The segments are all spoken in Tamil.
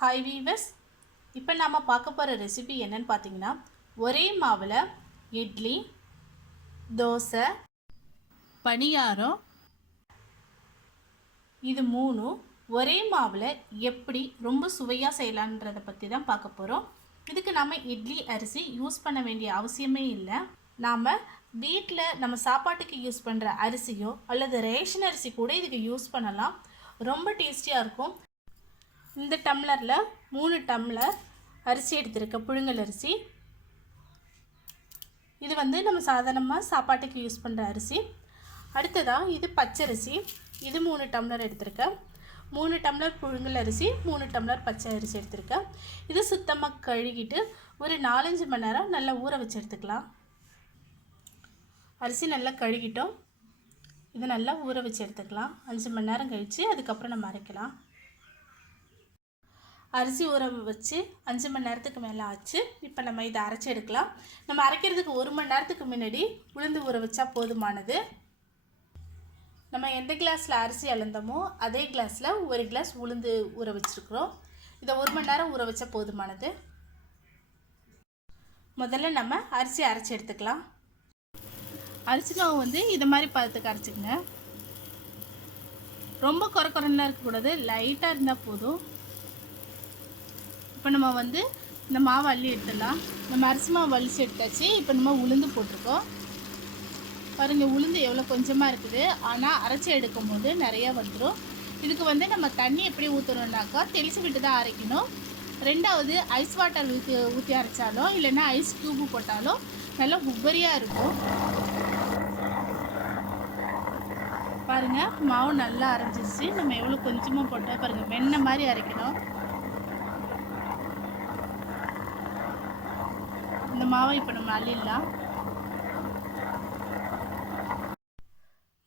ஹாய் வீவர்ஸ் இப்போ நாம் பார்க்க போகிற ரெசிபி என்னன்னு பார்த்தீங்கன்னா ஒரே மாவில் இட்லி தோசை பணியாரம். இது மூணும் ஒரே மாவில் எப்படி ரொம்ப சுவையாக செய்யலான்றதை பற்றி தான் பார்க்க போகிறோம் இதுக்கு நம்ம இட்லி அரிசி யூஸ் பண்ண வேண்டிய அவசியமே இல்லை. நாம் வீட்டில் நம்ம சாப்பாட்டுக்கு யூஸ் பண்ணுற அரிசியோ அல்லது ரேஷன் அரிசி கூட இதுக்கு யூஸ் பண்ணலாம். ரொம்ப டேஸ்டியாக இருக்கும். இந்த டம்ளரில் மூணு டம்ளர் அரிசி எடுத்திருக்கேன் புழுங்கல் அரிசி. இது வந்து நம்ம சாதாரணமாக சாப்பாட்டுக்கு யூஸ் பண்ணுற அரிசி. அடுத்ததாக இது பச்சரிசி. இது மூணு டம்ளர் எடுத்திருக்கேன். மூணு டம்ளர் புழுங்கல் அரிசி மூணு டம்ளர் பச்சை அரிசி எடுத்திருக்கேன். இது சுத்தமாக கழுகிட்டு ஒரு நாலஞ்சு மணி நேரம் நல்லா ஊற வச்சு எடுத்துக்கலாம். அரிசி நல்லா கழுகிட்டோம். இதை நல்லா ஊற வச்சு எடுத்துக்கலாம். அஞ்சு மணி நேரம் கழித்து அதுக்கப்புறம் நம்ம அரைக்கலாம். அரிசி உரம் வச்சு அஞ்சு மணி நேரத்துக்கு மேலே ஆச்சு. இப்போ நம்ம இதை அரைச்சி எடுக்கலாம். நம்ம அரைக்கிறதுக்கு ஒரு மணி நேரத்துக்கு முன்னாடி உளுந்து ஊற வச்சா போதுமானது. நம்ம எந்த கிளாஸில் அரிசி அளந்தோமோ அதே கிளாஸில் ஒரு கிளாஸ் உளுந்து ஊற வச்சுருக்குறோம். இதை ஒரு மணி நேரம் ஊற வச்சா போதுமானது. முதல்ல நம்ம அரிசி அரைச்சி எடுத்துக்கலாம். அரிசி மாவு வந்து இதை மாதிரி பதத்துக்கு அரைச்சிக்கங்க. ரொம்ப குறை குறைன்னா இருக்கக்கூடாது. லைட்டாக இருந்தால் போதும். இப்போ நம்ம வந்து இந்த மாவு அள்ளி எடுத்துடலாம். நம்ம அரிசி மாவு வலிச்சு எடுத்தாச்சு. இப்போ நம்ம உளுந்து போட்டிருக்கோம். பாருங்கள் உளுந்து எவ்வளோ கொஞ்சமாக இருக்குது. ஆனால் அரைச்சி எடுக்கும் போது நிறையா வந்துடும் இதுக்கு வந்து நம்ம தண்ணி எப்படி ஊற்றணுன்னாக்கா தெளிச்சு விட்டு தான் அரைக்கணும். ரெண்டாவது ஐஸ் வாட்டர் ஊற்றி ஊற்றி அரைச்சாலும் இல்லைன்னா ஐஸ் க்யூபு போட்டாலும் நல்லா உப்பரியாக இருக்கும். பாருங்கள் மாவு நல்லா அரைஞ்சிருச்சு. நம்ம எவ்வளோ கொஞ்சமாக போட்டால் பாருங்கள் வெண்ணெய் மாதிரி அரைக்கணும். இந்த மாவை இப்போ நம்ம அள்ளிடலாம்.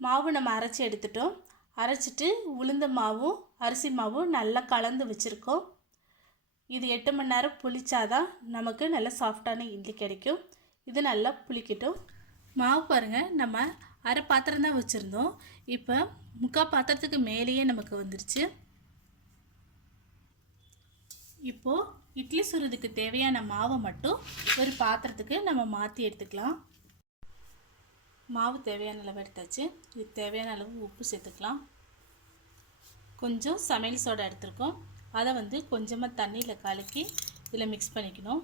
மாவு நம்ம அரைச்சி எடுத்துட்டோம். அரைச்சிட்டு உளுந்த மாவும் அரிசி மாவும் நல்லா கலந்து வச்சுருக்கோம். இது எட்டு மணி நேரம் புளிச்சாதான் நமக்கு நல்ல சாஃப்டான இட்லி கிடைக்கும். இது நல்லா புளிக்கட்டும். மாவு பாருங்கள் நம்ம அரை பாத்திரம் தான் வச்சுருந்தோம். இப்போ முக்கால் பாத்திரத்துக்கு மேலேயே நமக்கு வந்துருச்சு. இப்போது இட்லி சுடுறதுக்கு தேவையான மாவை மட்டும் ஒரு பாத்திரத்துக்கு நம்ம மாற்றி எடுத்துக்கலாம். மாவு தேவையான அளவு எடுத்தாச்சு. இது தேவையான அளவு உப்பு சேர்த்துக்கலாம். கொஞ்சம் சமையல் சோடா எடுத்திருக்கோம். அதை வந்து கொஞ்சமாக தண்ணியில் கலக்கி இதில் மிக்ஸ் பண்ணிக்கணும்.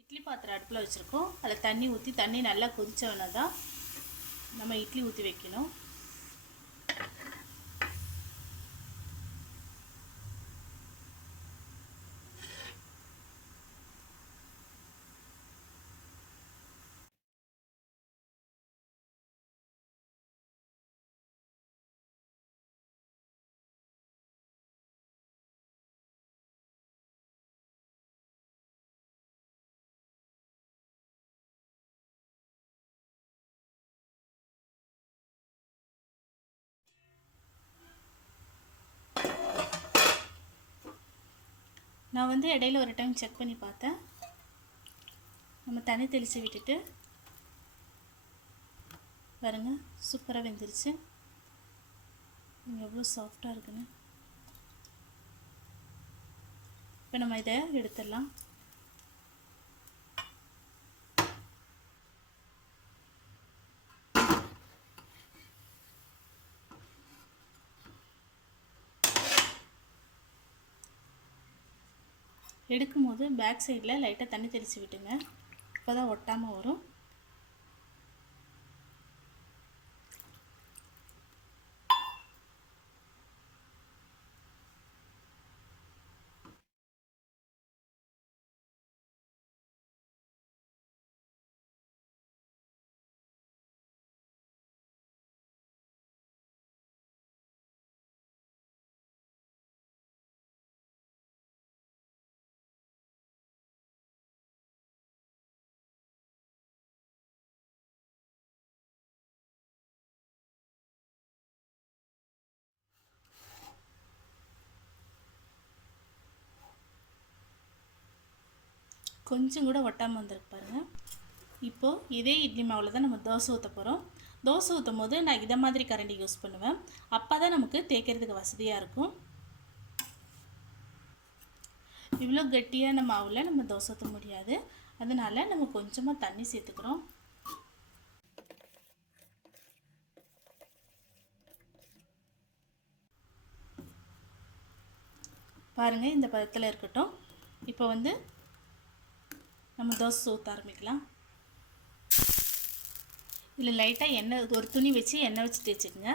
இட்லி பாத்திரம் அடுப்பில் வச்சுருக்கோம். அதில் தண்ணி ஊற்றி தண்ணி நல்லா கொதிச்சவன தான் நம்ம இட்லி ஊற்றி வைக்கணும். நான் வந்து இடையில ஒரு டைம் செக் பண்ணி பார்த்தேன். நம்ம தண்ணி தெளித்து விட்டுட்டு பாருங்க சூப்பராக வெந்துருச்சு. எவ்வளோ சாஃப்டாக இருக்குன்னு. இப்போ நம்ம இதை எடுத்துடலாம். எடுக்கும்போது பேக் சைடில் லைட்டாக தண்ணி தெளித்து விட்டுங்க. இப்போ தான் ஒட்டாமல் வரும். கொஞ்சம் கூட ஒட்டாமல் வந்திருக்கு பாருங்கள் இப்போது இதே இட்லி மாவில் தான் நம்ம தோசை ஊற்ற போகிறோம் தோசை ஊற்றும் போது நான் இதை மாதிரி கரண்டி யூஸ் பண்ணுவேன். அப்போ தான் நமக்கு தேய்க்கிறதுக்கு வசதியாக இருக்கும். இவ்வளோ கெட்டியான மாவில் நம்ம தோசை ஊற்ற முடியாது. அதனால் நம்ம கொஞ்சமாக தண்ணி சேர்த்துக்கிறோம். பாருங்கள் இந்த பதத்தில் இருக்கட்டும். இப்போ வந்து நம்ம தோசை ஊற்ற ஆரம்பிக்கலாம். இதில் லைட்டாக எண்ணெய் ஒரு துணி வச்சு எண்ணெய் வச்சு தேய்ச்சிக்கோங்க.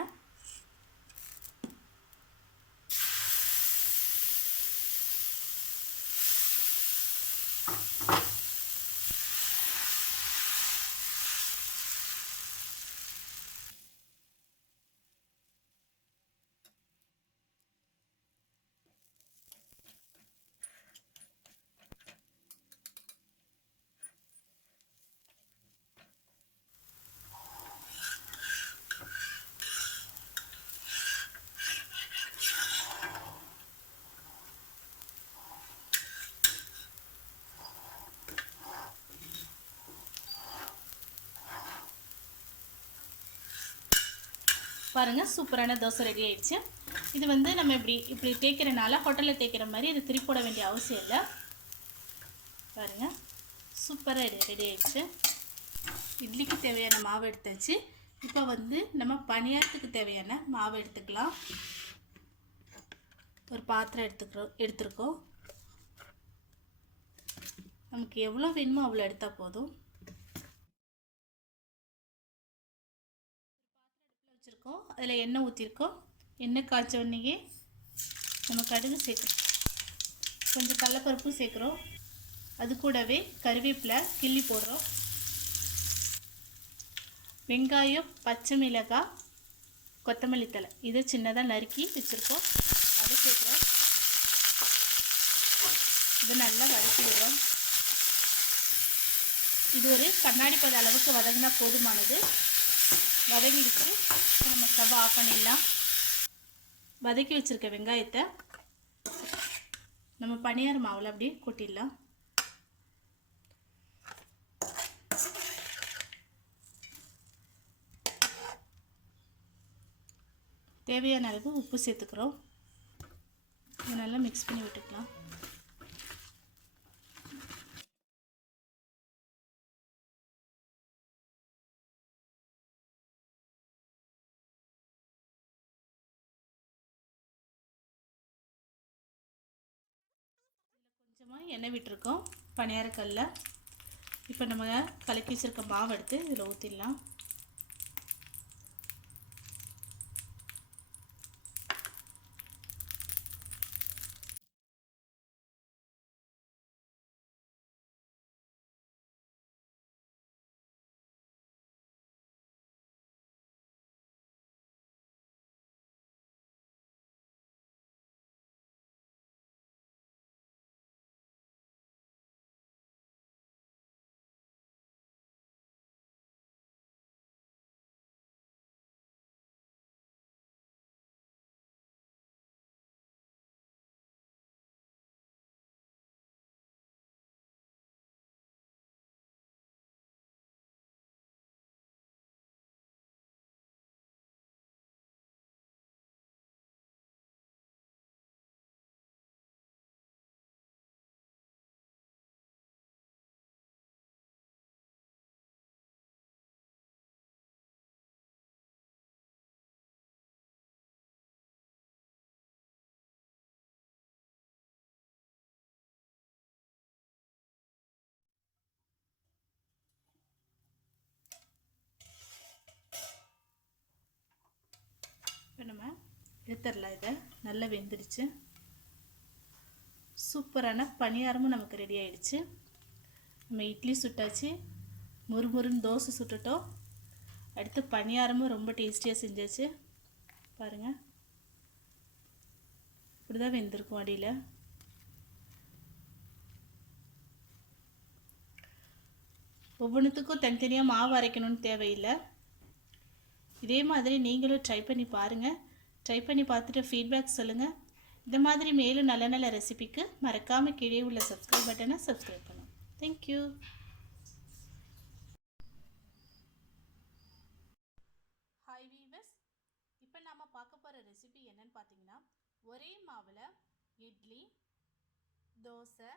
பாருங்கள் சூப்பரான தோசை ரெடி ஆயிடுச்சு. இது வந்து நம்ம இப்படி இப்படி தேய்க்கிறனால ஹோட்டலில் தேய்க்கிற மாதிரி இது திருப்பி போட வேண்டிய அவசியம் இல்லை. பாருங்கள் சூப்பராக ரெடி ரெடி ஆயிடுச்சு. இட்லிக்கு தேவையான மாவு எடுத்தாச்சு. இப்போ வந்து நம்ம பணியாரத்துக்கு தேவையான மாவு எடுத்துக்கலாம். ஒரு பாத்திரம் எடுத்துக்கிறோம் எடுத்துருக்கோம். நமக்கு எவ்வளோ வேணுமோ அவ்வளோ எடுத்தால் போதும். அதில் எண்ணெய் ஊற்றிருக்கோம். எண்ணெய் காய்ச்ச நம்ம கடுகு சேர்க்குறோம். கொஞ்சம் கடலப்பருப்பும் சேர்க்குறோம். அது கூடவே கருவேப்பிலை கிள்ளி போடுறோம். வெங்காயம் பச்சை மிளகாய் கொத்தமல்லி தலை இதை சின்னதாக நறுக்கி வச்சுருக்கோம். அதை சேர்க்குறோம். இது நல்லா வதக்கி விடுறோம். இது ஒரு கண்ணாடி பத அளவுக்கு வதங்கினா போதுமானது. வதங்கிடுச்சு. நம்ம ஸ்டவ் ஆஃப் பண்ணிடலாம். வதக்கி வச்சுருக்க வெங்காயத்தை நம்ம பனியார் மாவில் அப்படியே கொட்டிடலாம். தேவையான அளவு உப்பு சேர்த்துக்கிறோம். நல்லா மிக்ஸ் பண்ணி விட்டுக்கலாம். எண்ணெய் விட்டுருக்கோம். பணியாரக்கல்லில் இப்போ நம்ம கலக்கி வச்சுருக்க மாவு எடுத்து இதில் ஊற்றிடலாம் எடுத்துடலாம் இதை. நல்லா வெந்துடுச்சு. சூப்பரான பணியாரமும் நமக்கு ரெடி ஆயிடுச்சு. நம்ம இட்லி சுட்டாச்சு. முறுமுறுன்னு தோசை சுட்டுட்டோம். அடுத்து பணியாரமும் ரொம்ப டேஸ்டியாக செஞ்சாச்சு. பாருங்கள் இப்படி தான் வெந்திருக்கும் அடியில். ஒவ்வொன்றுத்துக்கும் தனித்தனியாக மாவு அரைக்கணும்னு தேவையில்லை. இதே மாதிரி நீங்களும் ட்ரை பண்ணி பாருங்கள் ட்ரை பண்ணி பார்த்துட்டு ஃபீட்பேக் சொல்லுங்கள் இந்த மாதிரி மேலும் நல்ல நல்ல ரெசிபிக்கு மறக்காமல் கீழே உள்ள சப்ஸ்கிரைப் பட்டனை சப்ஸ்கிரைப் பண்ணும் தேங்க்யூ ஹாய் வீவர்ஸ் இப்போ நாம் பார்க்க போகிற ரெசிபி என்னென்னு பார்த்தீங்கன்னா ஒரே மாவில் இட்லி தோசை